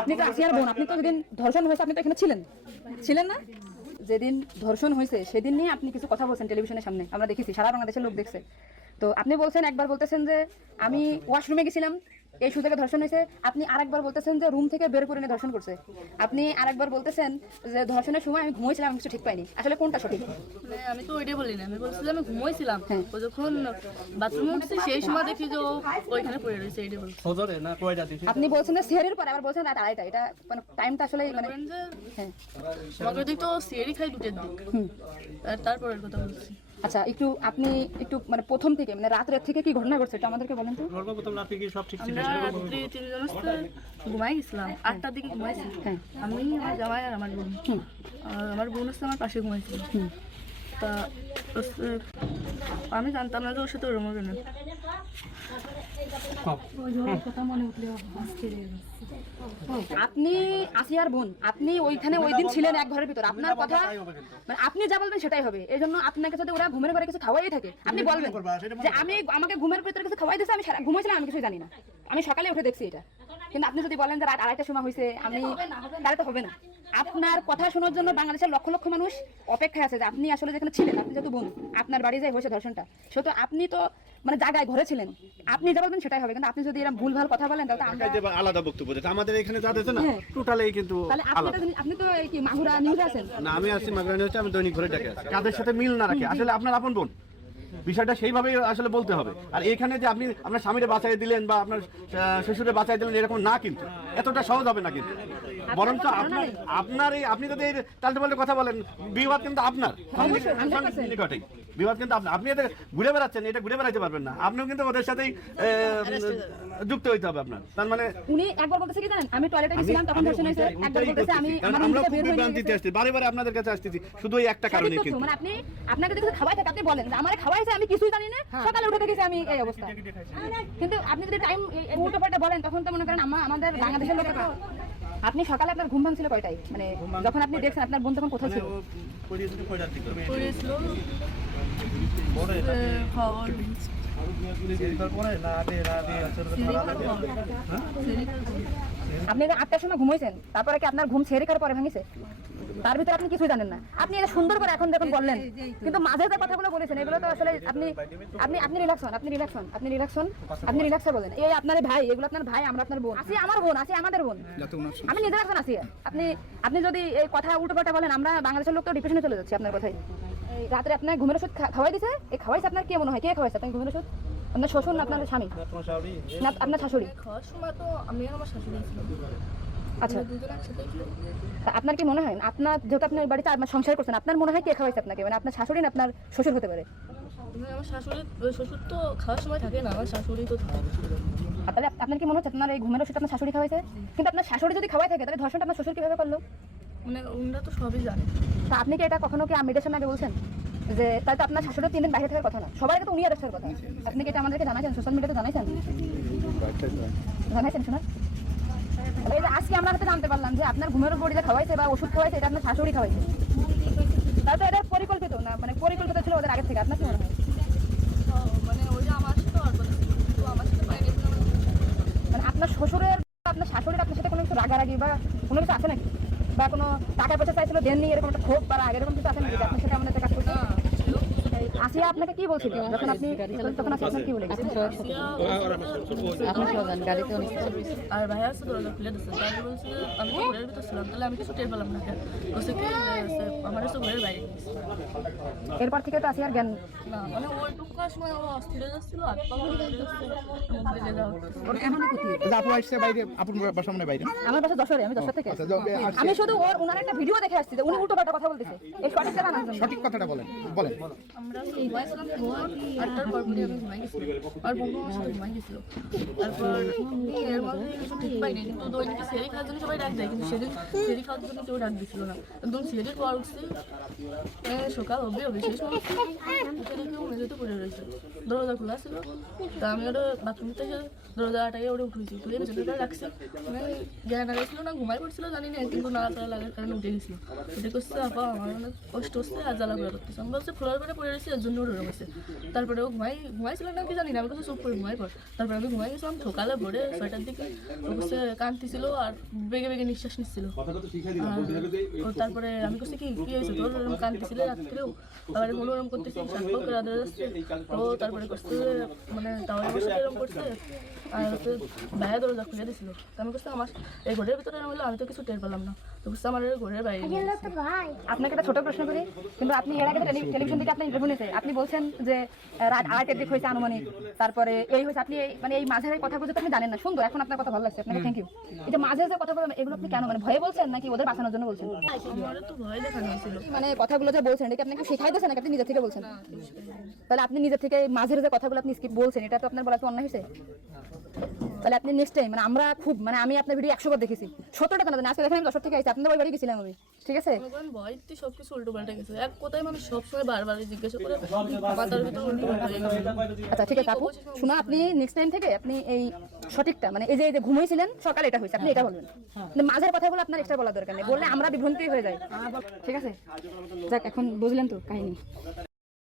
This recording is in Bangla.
আপনি তো আসিয়ার বোন, আপনি তো যেদিন ধর্ষণ হয়েছে আপনি তো এখানে ছিলেন না? যেদিন ধর্ষণ হয়েছে সেদিন নিয়ে আপনি কিছু কথা বলছেন টেলিভিশনের সামনে, আমরা দেখেছি, সারা বাংলাদেশের লোক দেখছে। তো আপনি বলছেন, একবার বলতেছেন যে আমি ওয়াশরুমে গেছিলাম, এই সুযোগে ধর্ষণ হয়েছে। আপনি আরেকবার বলতেছেন যে রুম থেকে বের করে নিয়ে ধর্ষণ করছে। আপনি আরেকবার বলতেছেন যে ধর্ষণের সময় আমি ঘুমাইছিলাম, আমি কিছু ঠিক পাইনি। আসলে কোনটা সঠিক? আমি তো ওইটাই বলি না, আমি বলছিলাম আমি ঘুমাইছিলাম। ও যখন বাথরুমে উঠছে সেই সময় দেখি যে ওইখানে পড়ে রয়েছে, এইটাই বলছি। আপনি বলছেন যে সিয়ারের পরে, আবার বলছেন রাত 2:30। এটা মানে টাইমটা আসলে মানে হ্যাঁ, আমাকে দিক তো সিয়ারি খাই 2টের দিক, তারপরের কথা বলছি। আচ্ছা, আপনি একটু মানে প্রথম থেকে মানে রাতের থেকে কি ঘটনা ঘটছে এটা আমাদেরকে বলেন তো। আমরা রাত্রি 3 জন ঘুমাই গেছিলাম, 8টার দিকে ঘুমাইছি। আমি, আমার জামাই আর আমার বোন। আমার বোন হচ্ছে আমার পাশে ঘুমাইছিল। তা আমি জানতাম না যে ওর সাথে ওরম হবে না। আপনি আসিয়ার বোন, আপনি ওইখানে ওই দিন ছিলেন এক ঘরের ভিতর, আপনার কথা মানে আপনি যা বলবেন সেটাই হবে। এই জন্য আপনাকে যদি ওরা ঘুমের ঘরে কিছু খাওয়াই থাকে, আপনি বলবেন যে আমাকে ঘুমের ভিতরে কিছু খাওয়াই দিয়েছে, আমি ঘুমাইছিলাম, আমি কিছু জানি না, আমি সকালে উঠে দেখছি এটা। কিন্তু আপনি যদি বলেন যে রাত 2:30টার সময় হয়েছে, আমি তাহলে তো হবে না। আপনার কথা শোনার জন্য বাংলাদেশের লক্ষ লক্ষ মানুষ অপেক্ষায় আছে যে আপনি আসলে যেখানে ছিলেন, আপনি যেহেতু বোন, আপনার বাড়ি যাই হয়েছে ধর্ষণটা, সেহেতু আপনি তো মানে জায়গায় ঘরে ছিলেন, আপনি যা বলবেন সেটাই হবে। কিন্তু আপনি যদি এরকম ভুলভাল কথা বলেন তাহলে আমরা আলাদা বক্তব্য দিতে আমাদের এখানে যা দিতে না টোটালি কিন্তু তাহলে আপনি তো এই কি মাগুরা নিউজে আছেন না, আমি আছি মাগুরা নিউজে, আমি দৈনিক ঘরে ডাকে আছি। কাদের সাথে মিল না রাখে আসলে আপনার আপন বোন, বিষয়টা সেইভাবেই আসলে বলতে হবে। আর এখানে যে আপনি আপনার স্বামীরে বাঁচাই দিলেন বা আপনার শ্বশুরে বাঁচাই দিলেন এরকম না, কিন্তু এতটা সহজ হবে না। কিন্তু বরঞ্চ আপনি যদি তালতে পাল্টে কথা বলেন, বিবাদ কিন্তু আপনার নিকটেই, বিবাদ কিন্তু আপনি এটা ঘুরে বেড়াচ্ছেন, এটা ঘুরে বেড়াইতে পারবেন না। আপনিও কিন্তু ওদের সাথেই যুক্ত হইতে হবে আপনার। তার মানে উনি একবার বলতেছে কি জানেন, আমি টয়লেটে গেছিলাম তখন ধর্ষণ হয়েছে, একবার বলতেছে আমি আমরা খুব বিভ্রান্তিতে আসছি, বারে আপনাদের কাছে আসতেছি শুধু এই একটা কারণে। কিন্তু মানে আপনাকে যদি খাওয়াই থাকে আপনি বলেন যে আমারে খাওয়াইছে, আমি কিছুই জানি না, সকালে উঠে দেখেছি আমি এই অবস্থা। কিন্তু আপনি যদি টাইম উল্টো পাল্টা বলেন তখন তো মনে করেন আমাদের বাংলাদেশের লোক। আপনি সকালে আপনার ঘুম ভাঙছিল কয়টায়, মানে যখন আপনি দেখছেন আপনার বোন তখন কোথায় ছিল? আপনি 8টার সময় ঘুমাইছেন, তারপরে কি আপনার ঘুম ছেড়ে খাওয়ার পরে ভাঙিছে? তার ভিতরে আপনি কিছুই জানেন না। আপনি এটা সুন্দর করে এখন দেখুন বললেন, কিন্তু মাঝে যে কথাগুলো বলেছেন এগুলো তো আসলে আপনি রিল্যাক্স হন, আপনি রিল্যাক্স বলেন। এই আপনার ভাই, এগুলো আপনার ভাই, আমরা আপনার বোন, আসি আমার বোন, আসি আমাদের বোন, আমি নিজের একজন আসি। আপনি যদি এই কথা উল্টো পাল্টা বলেন, আমরা বাংলাদেশের লোক তো ডিপ্রেশনে চলে যাচ্ছি আপনার কথাই। এই রাত্রে আপনার ঘুমের ওষুধ খাওয়াই দিছে, এই খাওয়াইছে আপনার কে মনে হয়, কে খাওয়াইছে আপনার ঘুমের ওষুধ? আপনার শ্বশুর না আপনার স্বামী না আপনার শাশুড়ি? খাওয়ার সময় তো আমি আর আমার শাশুড়ি ছিলাম। আচ্ছা, আপনার কি মনে হয় আপনার যেহেতু আপনি বাড়িতে আপনার সংসার করছেন, আপনার মনে হয় কে খাওয়াইছে আপনাকে, মানে আপনার শাশুড়ি না আপনার শ্বশুর হতে পারে? আমার শ্বশুর তো খাওয়ার সময় থাকে না, আমার শাশুড়ি তো থাকে। তাহলে আপনার কি মনে হচ্ছে আপনার এই ঘুমের ওষুধ আপনার শাশুড়ি খাওয়াইছে? কিন্তু আপনার শাশুড়ি যদি খাওয়াই থাকে তাহলে ধর্ষণটা আপনার শ্বশুর কিভাবে করলো? মানে ওনারা তো সবই জানে। তা আপনি কি এটা কখনো কি মিডিয়ার সামনে আগে বলছেন যে তাই তো আপনার শাশুড়ি 3 দিন বাইরে থাকার কথা না, সবার আগে তো উনি অ্যারেস্টের কথা? আপনি কি এটা আমাদেরকে জানাইছেন, সোশ্যাল মিডিয়াতে জানাইছেন শোনা? এই যে আজকে আমরা হয়তো জানতে পারলাম যে আপনার ঘুমের উপর যে খাওয়াইছে বা ওষুধ খাওয়াইছে এটা আপনার শাশুড়ি খাওয়াইছে, তাই তো এটা পরিকল্পিত না, মানে পরিকল্পিত ছিল ওদের আগে থেকে। আপনার কি মনে হয়? মানে ওই যে আমার সাথে আর কথা ছিল, কিন্তু আমার সাথে পাইনি। মানে আপনার শ্বশুরের আপনার শাশুড়ির আপনার সাথে কোনো কিছু রাগারাগি বা কোনো কিছু আছে নাকি, বা কোনো টাকা পয়সা চাইছিল দেননি, এরকম একটা ক্ষোভ বা রাগ এরকম কিছু আছে নাকি আপনার সাথে আমাদের কাজ করছে? আসিয়া আপনাকে কি বলছিল যখন আপনি তখন আসিয়া আপনাকে কি বলে গেছে? আর ভাইয়া আছে দরজা খুলে দিচ্ছে, তাই বলছে আমি তো ঘরের ভিতর ছিলাম, তাহলে আমি কিছু টের পেলাম না। বলছে কি আমার হচ্ছে ঘরের বাইরে। এরপর থেকে তো আসিয়ার জ্ঞান না, মানে ওইটুকু সময় ও অস্থির যাচ্ছিল, আর আমার বাসা যশোরে, আমি যশোর থেকে। আমি শুধু ওনার একটা ভিডিও দেখে আসছি যে উনি উল্টো পাল্টা কথা বলতেছে, এই সঠিকটা জানার জন্য। সঠিক কথাটা বলেন। আমরা ঘুমাইছিলাম, 8টার পর পরে আমি ঘুমাই গেছিল, আর বন্ধু আমার সাথে ঘুমাই গেছিল। তারপর এর মধ্যে কিছু ঠিক পাইনি, কিন্তু দৈনিক সেরি খাওয়ার জন্য সবাই ডাক দেয়, কিন্তু সেদিন সেরি খাওয়ার জন্য কেউ ডাক দিছিল না। একদম সেরির পর উঠছি, সকাল হবে শেষ কেউ মেঝেতে পড়ে রয়েছে, দরজা খোলা ছিল। তা আমি ওটা বাথরুম থেকে দরজা আটাই ওটা উঠেছি, তুলে মেঝেটা রাখছি। মানে জ্ঞান আগাইছিল না ঘুমাই পড়ছিল জানি না, কিন্তু নাড়াচাড়া লাগার কারণে উঠে গেছিল। উঠে করছে আপা আমার অনেক কষ্ট হচ্ছে আর জ্বালা করে করতেছে। আমি বলছি ফ্লোর করে পড়ে রয়েছি, জন্য ওর ওরকম হয়েছে। তারপরে ও ঘুমাইছিল না কি জানি না, আমি কাছে চুপ করে ঘুমাই পর। তারপরে আমি ঘুমাই গেছিলাম, সকালে ভোরে 6টার দিকে ও কাছে কাঁদতেছিল আর বেগে বেগে নিঃশ্বাস নিচ্ছিল। তারপরে আমি কাছে কি হয়েছে তোর, ওরকম কাঁদতেছিল রাত্রেও, আবার কোনো ওরকম করতেছি সাতপাও করে আদর আসছে। ও তারপরে করছে মানে তাহলে আমার সাথে এরকম করছে আর হচ্ছে বাইরে দরজা খুলে দিয়েছিল। তো আমি করছি আমার এই ঘরের ভিতরে এরকম হলো, আমি তো কিছু টের পেলাম না। তো বুঝতে আমার ঘরের বাইরে নিয়ে গেছে। আপনাকে একটা ছোট প্রশ্ন করি, কিন্তু আপনি এর আগে টেলিভিশন থেকে আপনি ইন্টারভিউ নিয়েছে, আপনি বলছেন যে রাত 8টার দিক হয়েছে আনুমানিক, তারপরে এই হয়েছে, আপনি মানে এই মাঝের কথাগুলো তো আপনি জানেন না। সুন্দর, এখন আপনার কথা ভালো লাগছে, আপনাকে থ্যাংক ইউ। এই যে মাঝের যে কথাগুলো এগুলো আপনি কেন মানে ভয়ে বলছেন নাকি ওদের বাঁচানোর জন্য বলছেন? আমার তো ভয় দেখানো হয়েছিল। মানে কথাগুলো যে বলছেন এটা কি আপনাকে শেখাই দিয়েছেন নাকি আপনি নিজে থেকে বলছেন? তাহলে আপনি নিজে থেকে মাঝের যে কথাগুলো আপনি স্কিপ বলছেন, এটা তো আপনার বলা তো অন্যায় হয়েছে। তাহলে আপনি নেক্সট টাইম মানে আমরা খুব মানে আমি আপনার ভিডিও 100 বার দেখেছি, 70টা না আজকে দেখেন আমি 10 থেকে আইছি, আপনাদের ওই বাড়ি গেছিলাম আমি, ঠিক আছে? ভয়তে সবকিছু উল্টো পাল্টে গেছে। এক কথায় আমি সবসময় বারবার জিজ্ঞাসা করে পাতার ভিতরে উল্টো পাল্টে গেছে। আচ্ছা ঠিক আছে আপু, শোনা আপনি নেক্সট টাইম থেকে আপনি এই সঠিকটা মানে এই যে ঘুমাইছিলেন সকালে এটা হয়েছে আপনি এটা বলবেন, কিন্তু মাঝের কথাগুলো আপনার এক্সট্রা বলার দরকার নেই, বললে আমরা বিভ্রান্তি হয়ে যাই, ঠিক আছে? যাক এখন বুঝলেন তো কাহিনী।